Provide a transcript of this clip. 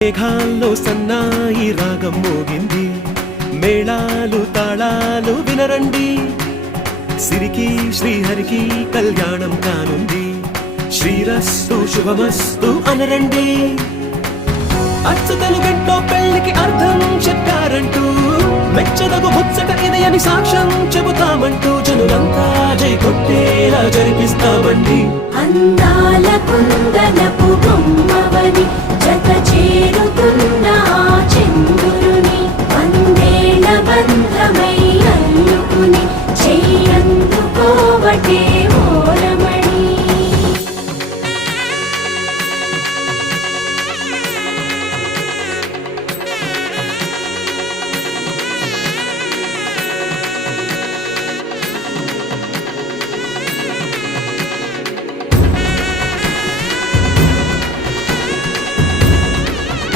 మేఘాల్లో సన్నాయి రాగం మోగింది, మేళాలు తాళాలు వినరండి. సిరికి శ్రీహరికి కళ్యాణం కానుంది, శ్రీరస్తు శుభమస్తు అనరండి. అచ్చతలు గంటో పెళ్లికి అర్థం చెప్పారంటూ, మెచ్చదగు ముచ్చట ఇది అని సాక్ష్యం చెబుతామంటూ, జనులంతా జై కొట్టేలా జరిపిస్తామండి. అందాల కుందనపు బొమ్మవని